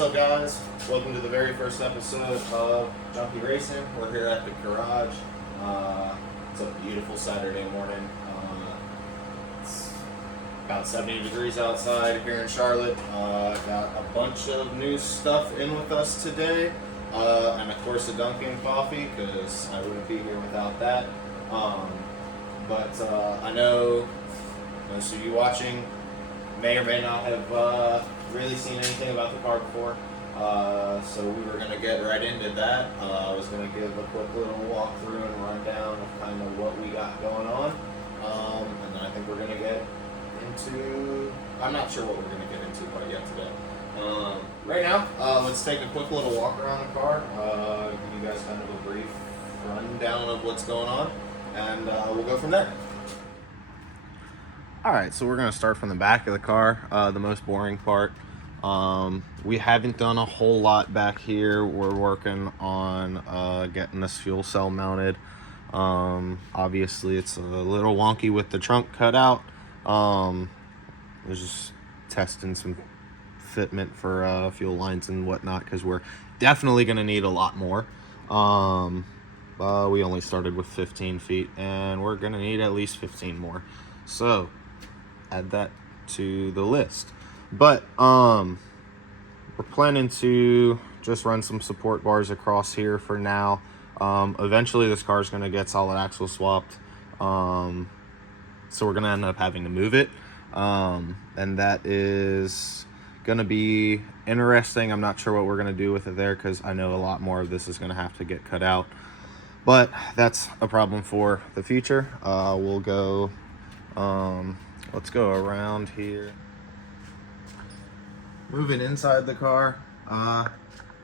What's up, guys? Welcome to the very first episode of JunkyRacing. We're here at the garage. It's a beautiful Saturday morning. It's about 70 degrees outside here in Charlotte. Got a bunch of new stuff in with us today, and of course a Dunkin' coffee, because I wouldn't be here without that. But I know most of you watching may or may not have really seen anything about the car before, so we were going to get right into that. I was going to give a quick little walkthrough and rundown of kind of what we got going on, and then I think we're going to get into, I'm not sure what we're going to get into quite yet today. Right now, let's take a quick little walk around the car, give you guys kind of a brief rundown of what's going on, and we'll go from there. Alright, so we're going to start from the back of the car, the most boring part. We haven't done a whole lot back here. We're working on getting this fuel cell mounted. Obviously it's a little wonky with the trunk cut out. We're just testing some fitment for fuel lines and whatnot, because we're definitely going to need a lot more. We only started with 15 feet and we're going to need at least 15 more. So add that to the list. But we're planning to just run some support bars across here for now. Eventually this car is going to get solid axle swapped, so we're going to end up having to move it, and that is going to be interesting. I'm not sure what we're going to do with it there, because I know a lot more of this is going to have to get cut out, but that's a problem for the future. We'll go let's go around here. Moving inside the car,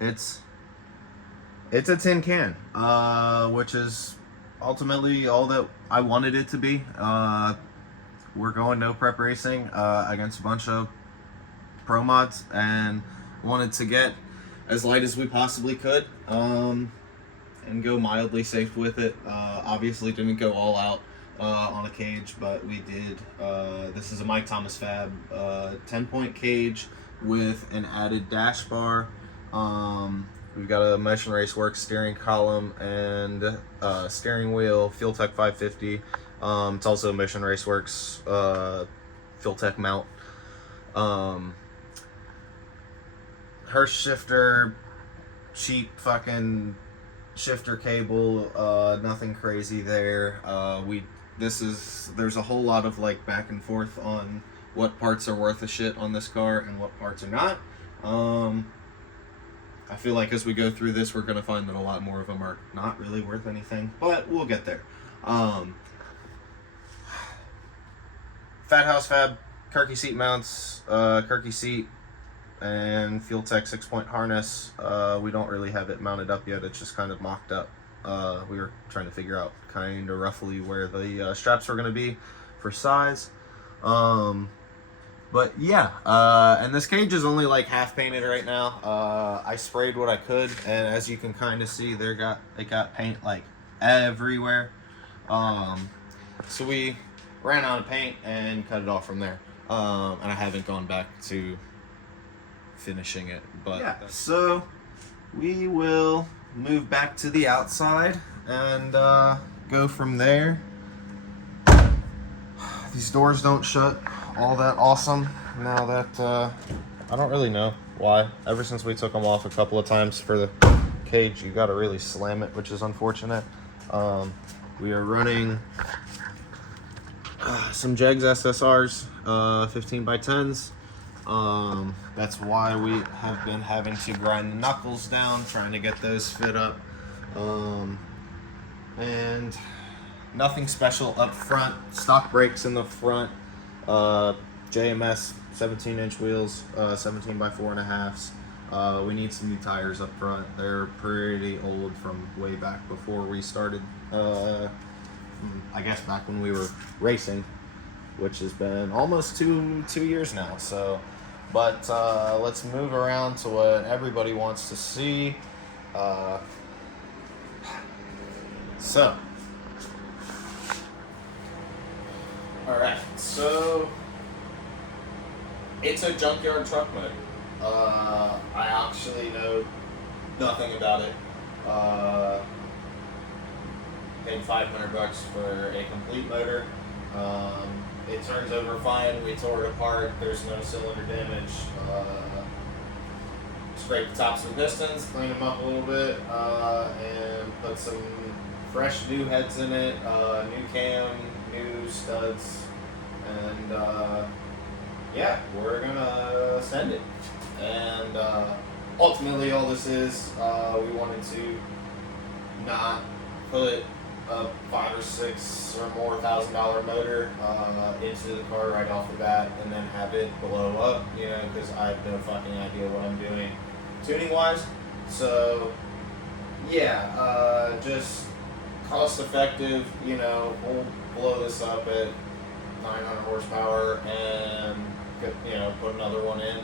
it's a tin can, which is ultimately all that I wanted it to be. We're going no prep racing against a bunch of pro mods, and wanted to get as light as we possibly could, and go mildly safe with it. Obviously didn't go all out on a cage, but we did. This is a Mike Thomas Fab 10-point cage with an added dash bar. We've got a Motion Raceworks steering column and steering wheel, FuelTech 550. It's also a Motion Raceworks FuelTech mount. Her shifter, cheap fucking shifter cable, nothing crazy there. There's a whole lot of like back and forth on what parts are worth a shit on this car and what parts are not. I feel like as we go through this, we're gonna find that a lot more of them are not really worth anything, but we'll get there. Fat House Fab Kirky seat mounts, Kirky seat, and FuelTech 6-point harness. We don't really have it mounted up yet. It's just kind of mocked up. We were trying to figure out kind of roughly where the straps were going to be for size. But yeah, and this cage is only like half painted right now. I sprayed what I could, and as you can kind of see, it got paint like everywhere. So we ran out of paint and cut it off from there. And I haven't gone back to finishing it, but yeah. So we will move back to the outside and go from there. These doors don't shut all that awesome now that I don't really know why. Ever since we took them off a couple of times for the cage, you gotta really slam it, which is unfortunate. We are running some Jegs SSRs, 15x10s. That's why we have been having to grind the knuckles down, trying to get those fit up. And nothing special up front. Stock brakes in the front. JMS 17-inch wheels, 17x4.5s. We need some new tires up front. They're pretty old from way back before we started. I guess back when we were racing, which has been almost two years now. So. But let's move around to what everybody wants to see. Alright, so it's a junkyard truck mode. I actually know nothing about it. Paid $500 for a complete motor. It turns over fine. We tore it apart. There's no cylinder damage. Scrape the tops of the pistons, clean them up a little bit, and put some fresh new heads in it, new cam, new studs, and yeah, we're gonna send it. And ultimately, all this is, we wanted to not put a $5,000 or $6,000 or more motor into the car right off the bat and then have it blow up, because I have no fucking idea what I'm doing tuning wise. So yeah, just cost effective. We'll blow this up at 900 horsepower and put another one in.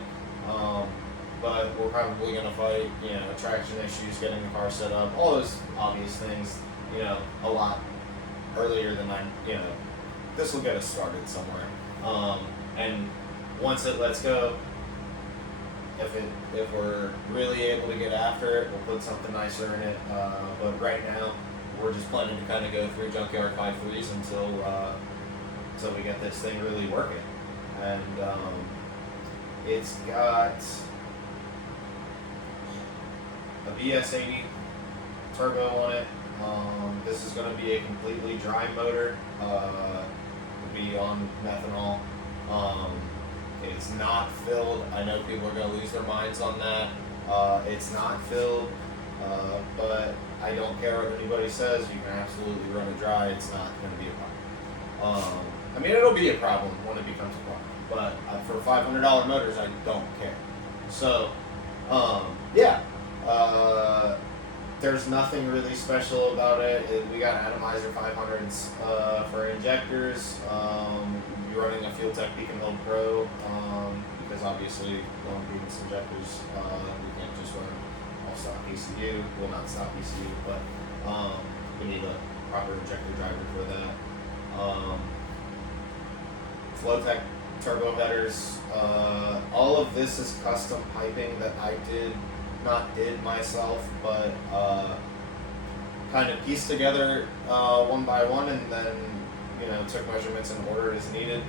But we're probably going to fight, traction issues, getting the car set up, all those obvious things, a lot earlier than this will get us started somewhere. And once it lets go, if we're really able to get after it, we'll put something nicer in it. But right now, we're just planning to kind of go through junkyard 5.3s until we get this thing really working. And it's got a VS80 turbo on it. This is going to be a completely dry motor. It'll be on methanol. It's not filled. I know people are going to lose their minds on that. It's not filled, but I don't care what anybody says. You can absolutely run it dry. It's not going to be a problem. It'll be a problem when it becomes a problem, but for $500 motors, I don't care. So, yeah. There's nothing really special about it. We got atomizer 500s for injectors. We're running a Fuel Tech Beacon Hill Pro because obviously long impedance injectors, we can't just run all stock ECU. Well, not stock ECU, but we need a proper injector driver for that. Flowtech turbo headers. All of this is custom piping that I did myself, but kind of pieced together one by one, and then took measurements and ordered as needed.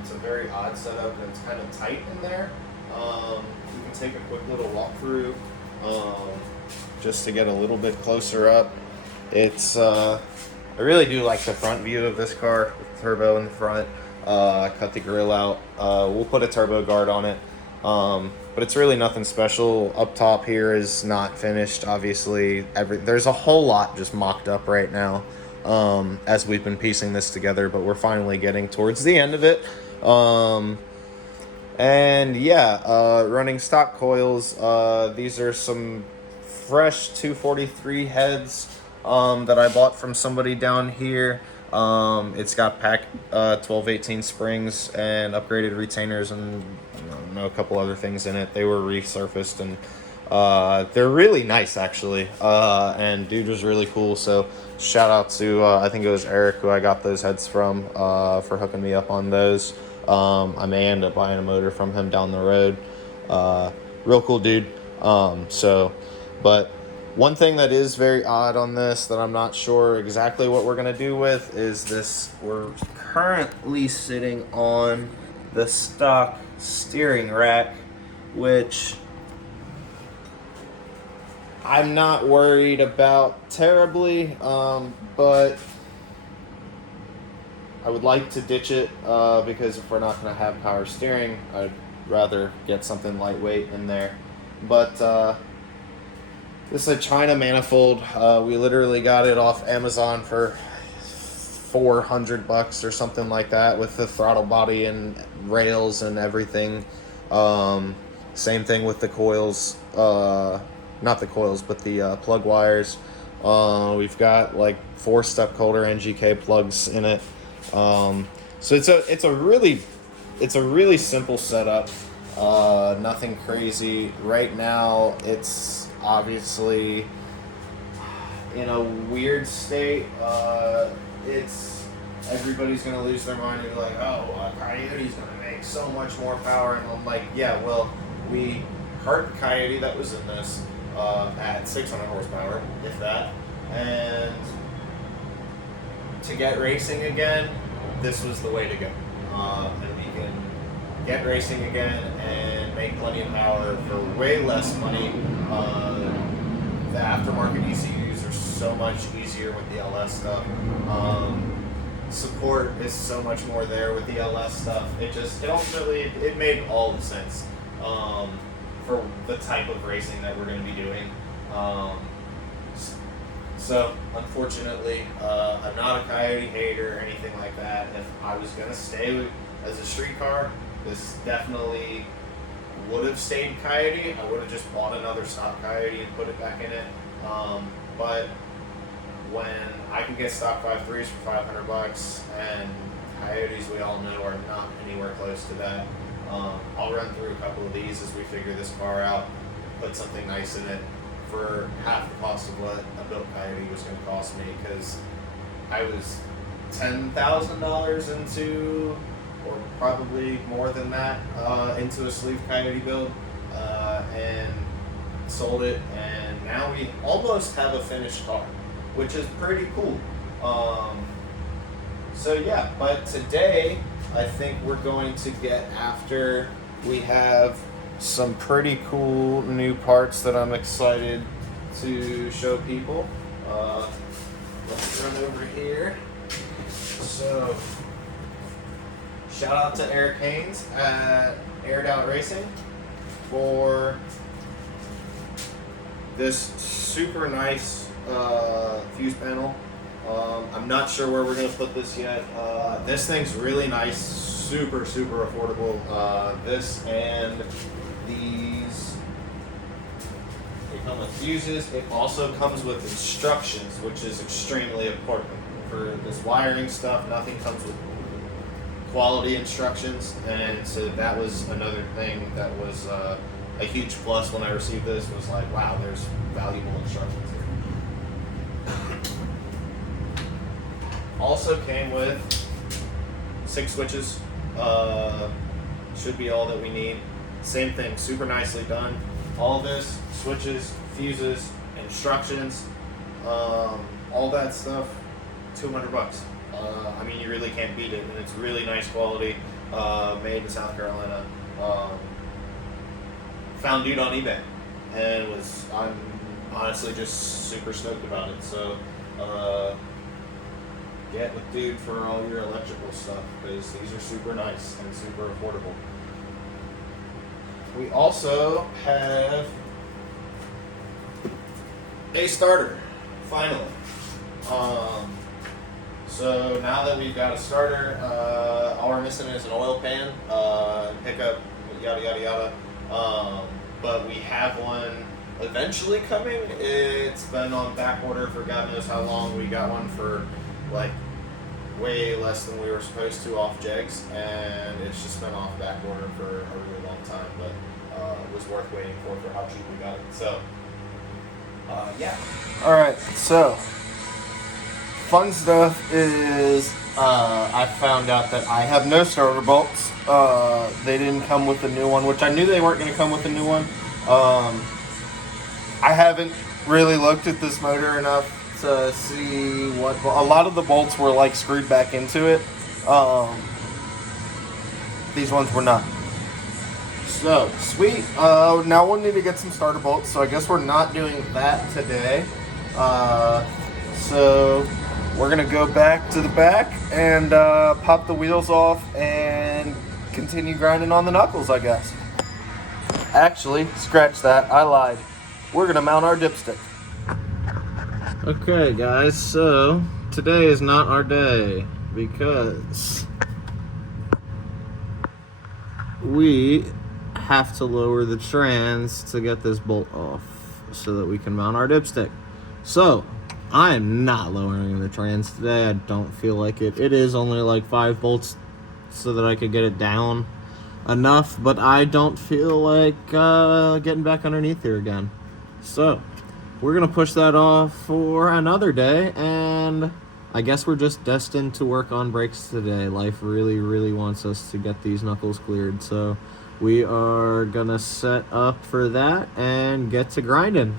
It's a very odd setup, and it's kind of tight in there. We can take a quick little walkthrough just to get a little bit closer up. It's I really do like the front view of this car with the turbo in the front. Cut the grill out. We'll put a turbo guard on it. But it's really nothing special. Up top here is not finished, obviously. There's a whole lot just mocked up right now as we've been piecing this together, but we're finally getting towards the end of it. And yeah, running stock coils. These are some fresh 243 heads that I bought from somebody down here. It's got pack 12-18 springs and upgraded retainers and a couple other things in it. They were resurfaced and they're really nice actually. And dude was really cool. So shout out to I think it was Eric who I got those heads from for hooking me up on those. I may end up buying a motor from him down the road. Real cool dude. But one thing that is very odd on this that I'm not sure exactly what we're going to do with is this. We're currently sitting on the stock steering rack, which I'm not worried about terribly, but I would like to ditch it because if we're not going to have power steering, I'd rather get something lightweight in there. But this is a China manifold. We literally got it off Amazon for $400 or something like that with the throttle body and rails and everything. Same thing with the coils. Not the coils, but the plug wires. We've got like 4 step Coulter NGK plugs in it. So it's a really simple setup. Nothing crazy. Right now it's obviously in a weird state. Everybody's gonna lose their mind and be like, oh, a Coyote's gonna make so much more power, and I'm like, yeah, well, we hurt the Coyote that was in this at 600 horsepower, if that. And to get racing again, this was the way to go. And we can get racing again and make plenty of power for way less money. The aftermarket ECUs are so much easier with the LS stuff. Support is so much more there with the LS stuff. It made all the sense for the type of racing that we're going to be doing. So unfortunately, I'm not a Coyote hater or anything like that. If I was going to stay as a street car, this definitely would have stayed Coyote. I would have just bought another stock Coyote and put it back in it. But when I can get stock 5.3s for $500, and Coyotes, we all know, are not anywhere close to that. I'll run through a couple of these as we figure this car out, put something nice in it for half the cost of what a built Coyote was going to cost me, because I was $10,000 into, or probably more than that, into a sleeve Coyote build, and sold it, and now we almost have a finished car, which is pretty cool. So yeah, but today I think we're going to get after. We have some pretty cool new parts that I'm excited to show people. Let's run over here. So shout out to Eric Haynes at Aired Out Racing for this super nice fuse panel. I'm not sure where we're going to put this yet. This thing's really nice, super affordable. This and these, they come with fuses. It also comes with instructions, which is extremely important. For this wiring stuff, nothing comes with quality instructions, and so that was another thing that was a huge plus when I received this. Was like, wow, there's valuable instructions here. Also came with 6 switches. Should be all that we need. Same thing, super nicely done. All this, switches, fuses, instructions, all that stuff, $200. I mean, you really can't beat it, and it's really nice quality, made in South Carolina. Found dude on eBay, and I'm honestly just super stoked about it. So get with dude for all your electrical stuff, because these are super nice and super affordable. We also have a starter, finally. So now that we've got a starter, all we're missing is an oil pan, pickup, yada yada yada. But we have one eventually coming. It's been on back order for God knows how long. We got one for like way less than we were supposed to off Jegs, and it's just been off back order for a really long time, but it was worth waiting for how cheap we got it. So yeah. Alright, so fun stuff is I found out that I have no starter bolts. They didn't come with the new one, which I knew they weren't going to come with the new one. I haven't really looked at this motor enough to see what a lot of the bolts were like screwed back into it. These ones were not. So sweet. Now we'll need to get some starter bolts, so I guess we're not doing that today. So we're gonna go back to the back and pop the wheels off and continue grinding on the knuckles, I guess. Actually, scratch that, I lied. We're gonna mount our dipstick. Okay guys, so today is not our day because we have to lower the trans to get this bolt off so that we can mount our dipstick. So I am not lowering the trans today. I don't feel like it. It is only like 5 bolts so that I could get it down enough, but I don't feel like getting back underneath here again. So we're gonna push that off for another day, and I guess we're just destined to work on brakes today. Life really wants us to get these knuckles cleared, so we are gonna set up for that and get to grinding.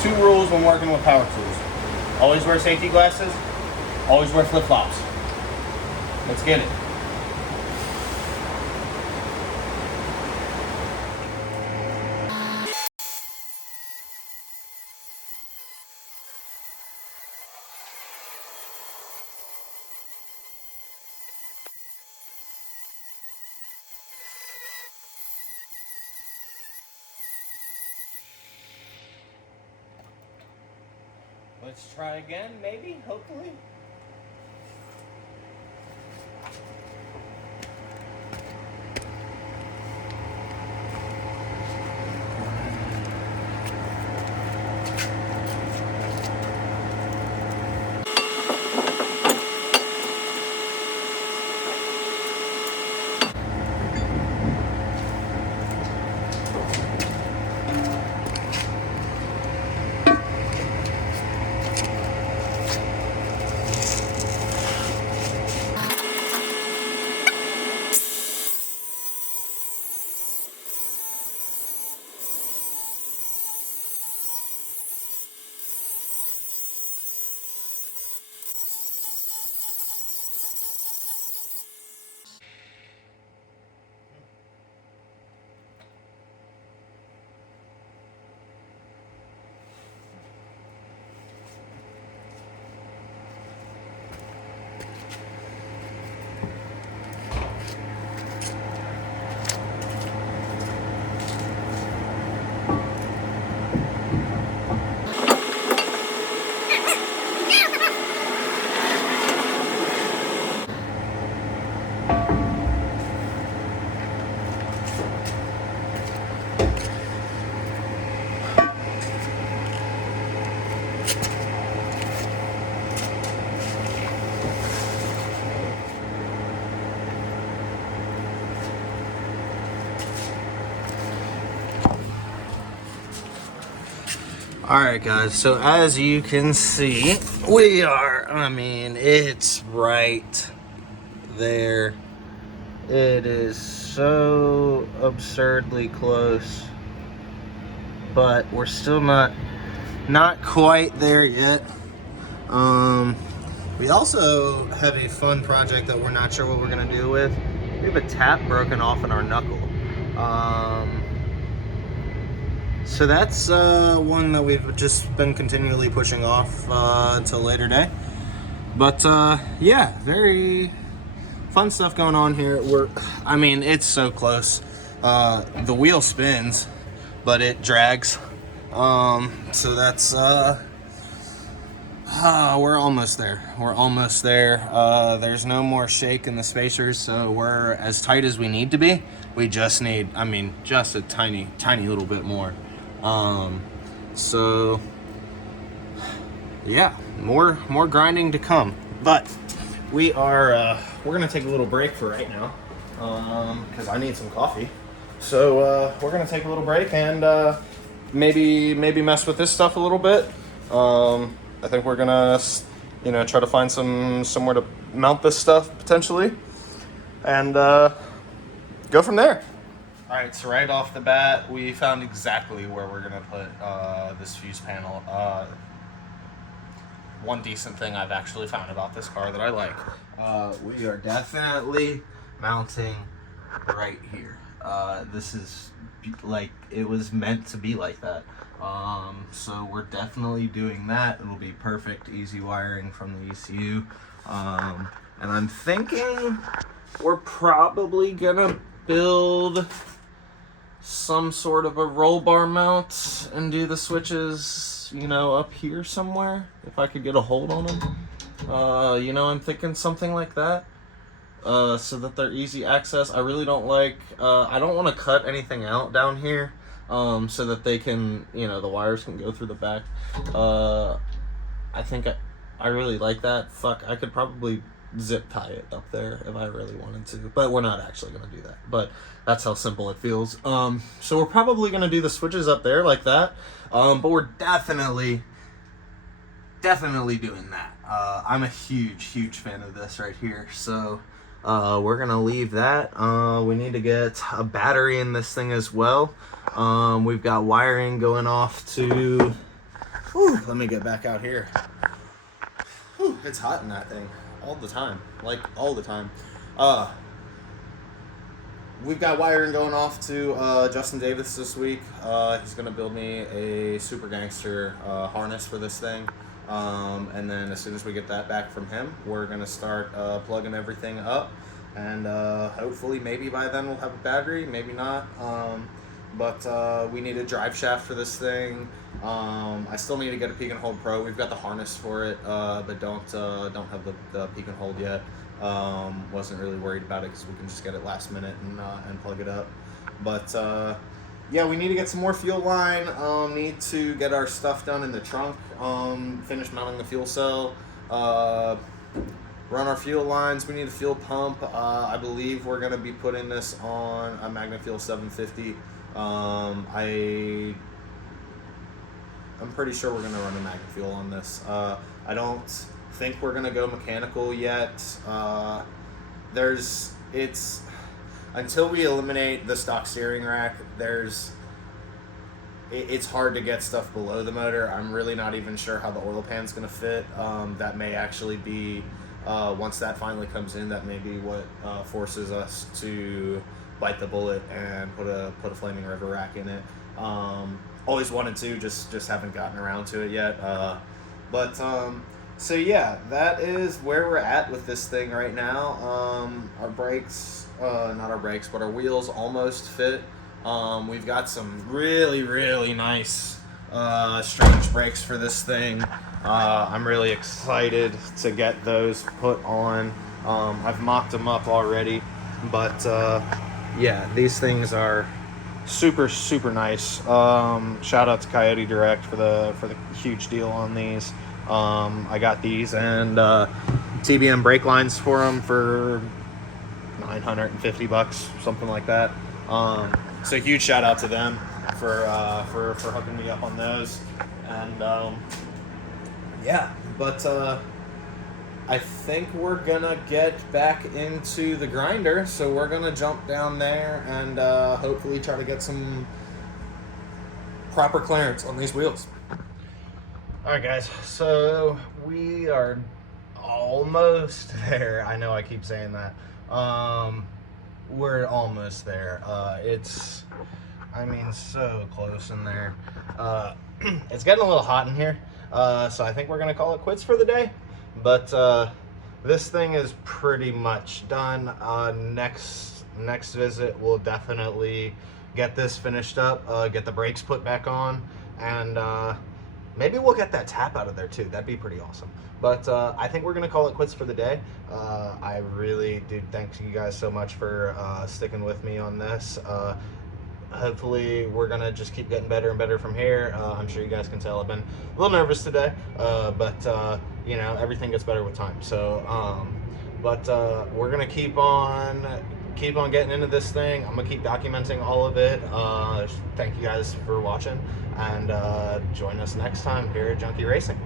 2 rules when working with power tools. Always wear safety glasses, always wear flip-flops. Let's get it. Let's try again, maybe, hopefully. Alright guys, so as you can see, it's right there. It is so absurdly close, but we're still not quite there yet. We also have a fun project that we're not sure what we're gonna do with. We have a tap broken off in our knuckle. So that's one that we've just been continually pushing off until later day. But yeah, very fun stuff going on here. It's so close. The wheel spins, but it drags. So that's we're almost there. There's no more shake in the spacers, so we're as tight as we need to be. We just need, just a tiny little bit more. So yeah, more grinding to come, but we're gonna take a little break for right now, because I need some coffee. So we're gonna take a little break and maybe mess with this stuff a little bit. I think we're gonna try to find somewhere to mount this stuff potentially, and go from there. All right, so right off the bat, we found exactly where we're gonna put this fuse panel. One decent thing I've actually found about this car that I like. We are definitely mounting right here. This is like, it was meant to be like that. So we're definitely doing that. It'll be perfect, easy wiring from the ECU. And I'm thinking we're probably gonna build some sort of a roll bar mount and do the switches, up here somewhere, if I could get a hold on them. I'm thinking something like that, so that they're easy access. I really don't like, I don't want to cut anything out down here, so that they can, the wires can go through the back. I think I really like that. I could probably zip tie it up there if I really wanted to, but we're not actually going to do that. But that's how simple it feels. So we're probably going to do the switches up there like that, but we're definitely doing that. I'm a huge fan of this right here, so we're gonna leave that. We need to get a battery in this thing as well. We've got wiring going off to... Whew, let me get back out here. Whew, it's hot in that thing all the time, like all the time. We've got wiring going off to Justin Davis this week. He's going to build me a Super Gangster harness for this thing. And then as soon as we get that back from him, we're going to start plugging everything up. And hopefully maybe by then we'll have a battery, maybe not. But we need a drive shaft for this thing. I still need to get a Peek and Hold Pro. We've got the harness for it, but don't have the Peek and Hold yet. Wasn't really worried about it because we can just get it last minute and plug it up. But yeah, we need to get some more fuel line. Need to get our stuff done in the trunk. Finish mounting the fuel cell. Run our fuel lines. We need a fuel pump. I believe we're gonna be putting this on a MagnaFuel 750. I'm pretty sure we're gonna run a MagnaFuel on this. I don't think we're gonna go mechanical yet. Until we eliminate the stock steering rack, it's hard to get stuff below the motor. I'm really not even sure how the oil pan's gonna fit. That may actually be once that finally comes in, that may be what forces us to bite the bullet and put a Flaming River rack in it. Always wanted to, just haven't gotten around to it yet. So yeah, that is where we're at with this thing right now. Our brakes, not our brakes, but our wheels almost fit. We've got some really, really nice strange brakes for this thing. I'm really excited to get those put on. I've mocked them up already, but yeah, these things are super, super nice. Shout out to Coyote Direct for the huge deal on these. I got these and TBM brake lines for them for $950, something like that. So huge shout out to them for hooking me up on those. And yeah, but I think we're gonna get back into the grinder, so we're gonna jump down there and hopefully try to get some proper clearance on these wheels. Alright guys, so we are almost there. I know I keep saying that. We're almost there. It's so close in there. It's getting a little hot in here, so I think we're gonna call it quits for the day. But this thing is pretty much done. Next visit, we'll definitely get this finished up, get the brakes put back on, and maybe we'll get that tap out of there too. That'd be pretty awesome. But I think we're going to call it quits for the day. I really do thank you guys so much for sticking with me on this. Hopefully we're going to just keep getting better and better from here. I'm sure you guys can tell I've been a little nervous today, but you know, everything gets better with time. So, we're going to keep on getting into this thing. I'm going to keep documenting all of it. Thank you guys for watching, and join us next time here at JunkyRacing.